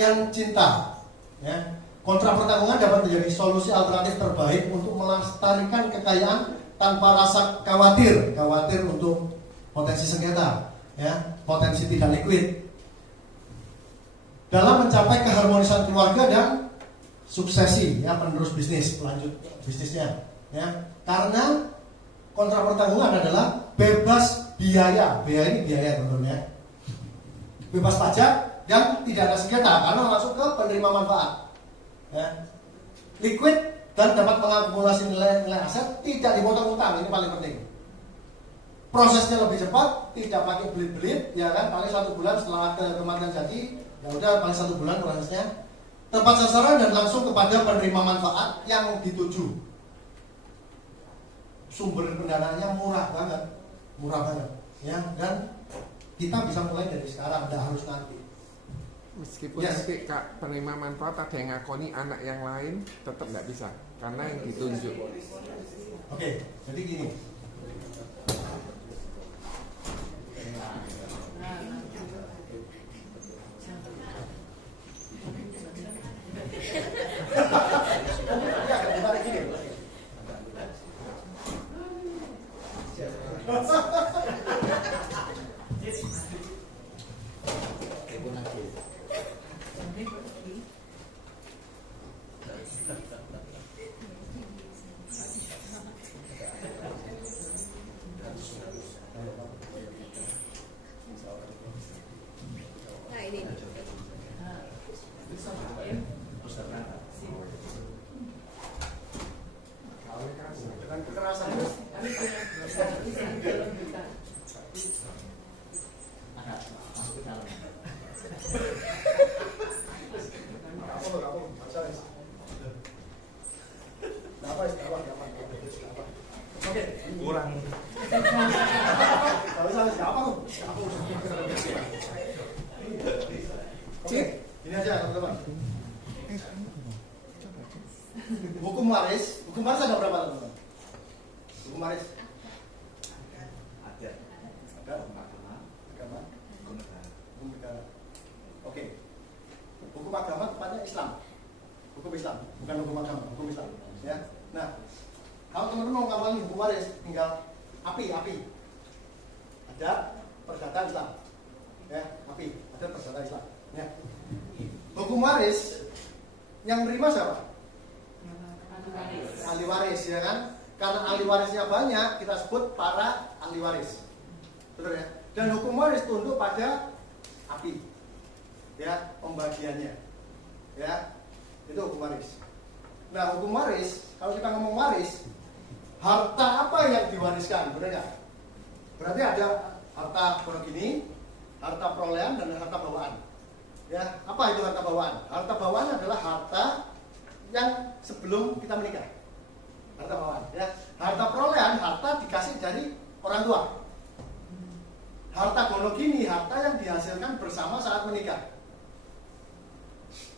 rangkaian cinta. Ya. Kontrak pertanggungan dapat menjadi solusi alternatif terbaik untuk melestarikan kekayaan tanpa rasa khawatir untuk potensi sengketa, ya, potensi tidak liquid. Dalam mencapai keharmonisan keluarga dan suksesi, ya, penerus bisnis, lanjut bisnisnya, ya. Karena kontrak pertanggungan adalah bebas biaya ini biaya tentunya, bebas pajak dan tidak ada sengketa karena masuk ke penerima manfaat. Ya. Liquid dan dapat mengakumulasi nilai aset, tidak dipotong utang, ini paling penting. Prosesnya lebih cepat, tidak pakai belit-belit, ya kan, paling 1 bulan setelah kematian jadi, ya udah paling 1 bulan prosesnya. Tepat sasaran dan langsung kepada penerima manfaat yang dituju. Sumber pendanaannya murah banget, ya, dan kita bisa mulai dari sekarang, tidak harus nanti. Meskipun nanti penerima manfaat ada yang ngakoni anak yang lain, tetap nggak bisa karena yang ditunjuk. Oke, jadi gini. Ini aja teman-teman. Hukum waris ada berapa teman-teman? Hukum waris ada agama, hukum negara. Oke. Hukum agama tepatnya Islam. Hukum Islam, bukan hukum agama, hukum Islam. Ya. Nah, kalau teman-teman mau ngawalin hukum waris, tinggal api. Ada perdata Islam. Ya, api. Ada perdata Islam. Ya. Hukum waris yang menerima siapa? Ahli waris, ya kan? Karena ahli warisnya banyak, kita sebut para ahli waris. Betul ya? Dan hukum waris tunduk pada api. Ya, pembagiannya. Ya. Itu hukum waris. Nah, hukum waris, kalau kita ngomong waris, harta apa yang diwariskan? Benar nggak? Berarti ada harta gini, harta perolehan dan harta bawaan. Ya, apa itu harta bawaan? Harta bawaan adalah harta yang sebelum kita menikah. Harta bawaan, ya. Harta perolehan, harta dikasih dari orang tua. Harta gonogini, harta yang dihasilkan bersama saat menikah.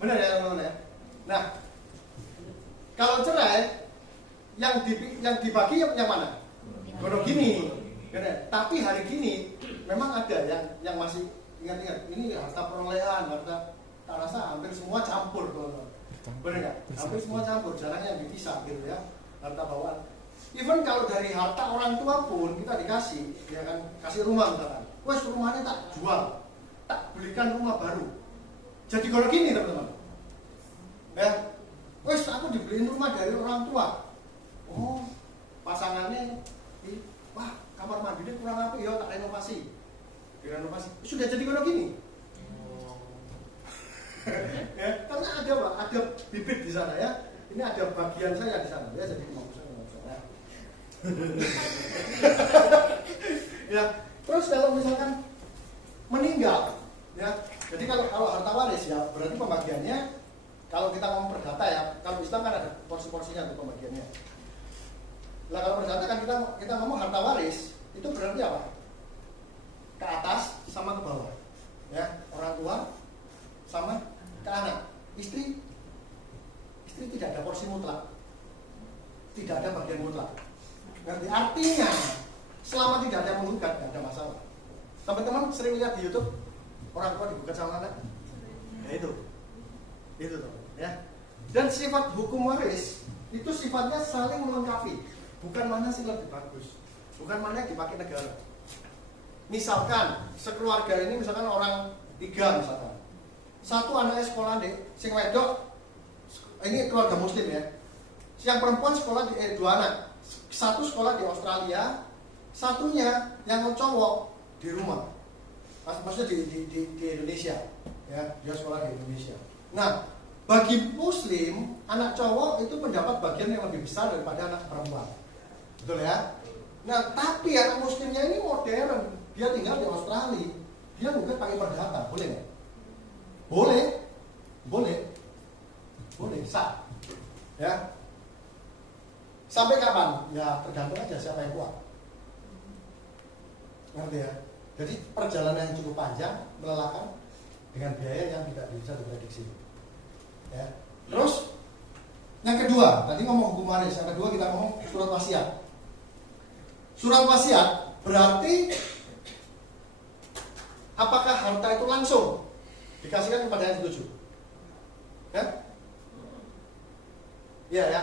Benar ya teman-teman ya? Nah, kalau cerai, yang dibagi yang mana? Gonogini. Tapi hari gini memang ada yang masih ingat-ingat, ini harta perolehan, harta, tak rasa hampir semua campur, teman-teman. Benar nggak? Hampir semua campur, jarang yang dipisah gitu ya, harta bawaan. Even kalau dari harta orang tua pun kita dikasih, ya kan, kasih rumah misalkan, wes rumahnya tak jual, tak belikan rumah baru. Jadi kalau gini teman-teman, ya, wes aku dibeliin rumah dari orang tua. Oh, pasangannya, wah kamar mandinya kurang apa, ya tak renovasi. Direnovasi, sudah jadi kalau gini. Ya, karena ada Pak, ada bibit di sana ya. Ini ada bagian saya di sana ya, jadi kemampuan saya. Ya, terus kalau misalkan meninggal, ya. Jadi kalau harta waris ya, berarti pembagiannya kalau kita ngomong perdata ya, kalau Islam kan ada porsi-porsinya untuk pembagiannya. Nah, kalau perdata kan kita ngomong harta waris, itu berarti apa? Ke atas sama ke bawah, ya, orang tua sama ke anak. Istri tidak ada porsi mutlak, tidak ada bagian mutlak. Ngerti? Artinya selama tidak ada menggugat, tidak ada masalah. Teman-teman sering lihat di YouTube orang tua digugat sama anak, ya itu Itu tuh, ya. Dan sifat hukum waris itu sifatnya saling melengkapi, bukan mana sih lebih bagus, bukan mana yang dipakai negara. Misalkan sekeluarga ini misalkan orang 3 misalkan, satu anaknya sekolah deh, sing wedok, ini keluarga muslim ya, yang perempuan sekolah di 2 anak, satu sekolah di Australia, satunya yang cowok di rumah, maksudnya di Indonesia, ya, dia sekolah di Indonesia. Nah, bagi muslim, anak cowok itu mendapat bagian yang lebih besar daripada anak perempuan, betul ya? Nah, tapi anak muslimnya ini modern, dia tinggal di Australia, dia mungkin pakai perdata, boleh nggak? Boleh, sah, ya. Sampai kapan? Ya tergantung aja siapa yang kuat. Ngerti ya? Jadi perjalanan yang cukup panjang, melelahkan, dengan biaya yang tidak bisa diprediksi. Ya. Terus yang kedua, tadi ngomong hukum waris, yang kedua kita ngomong surat wasiat. Surat wasiat berarti apakah harta itu langsung dikasihkan kepada yang setuju? Ya? Iya ya.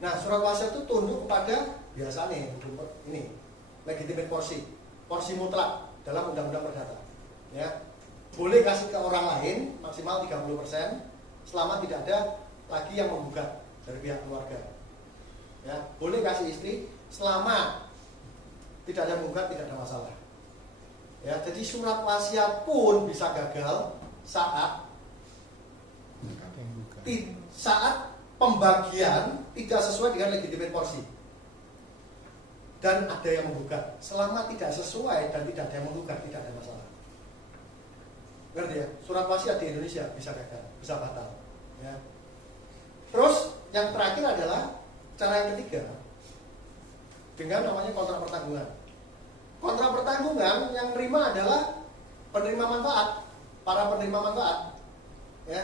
Nah, surat wasiat itu tunduk kepada biasanya ini legitimate porsi mutlak dalam undang-undang perdata. Ya. Boleh kasih ke orang lain maksimal 30% selama tidak ada lagi yang menggugat dari pihak keluarga. Ya, boleh kasih istri selama tidak ada menggugat, tidak ada masalah. Ya, jadi surat wasiat pun bisa gagal saat pembagian tidak sesuai dengan legitimate porsi dan ada yang menggugat. Selama tidak sesuai dan tidak ada yang menggugat, tidak ada masalah. Ngerti ya? Surat wasiat di Indonesia bisa gagal, bisa batal. Ya. Terus yang terakhir adalah cara yang ketiga dengan namanya kontrak pertanggungan. Kontrak pertanggungan yang terima adalah penerima manfaat, para penerima manfaat, ya.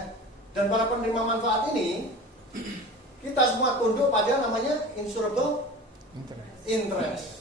Dan para penerima manfaat ini kita semua tunduk pada namanya insurable interest.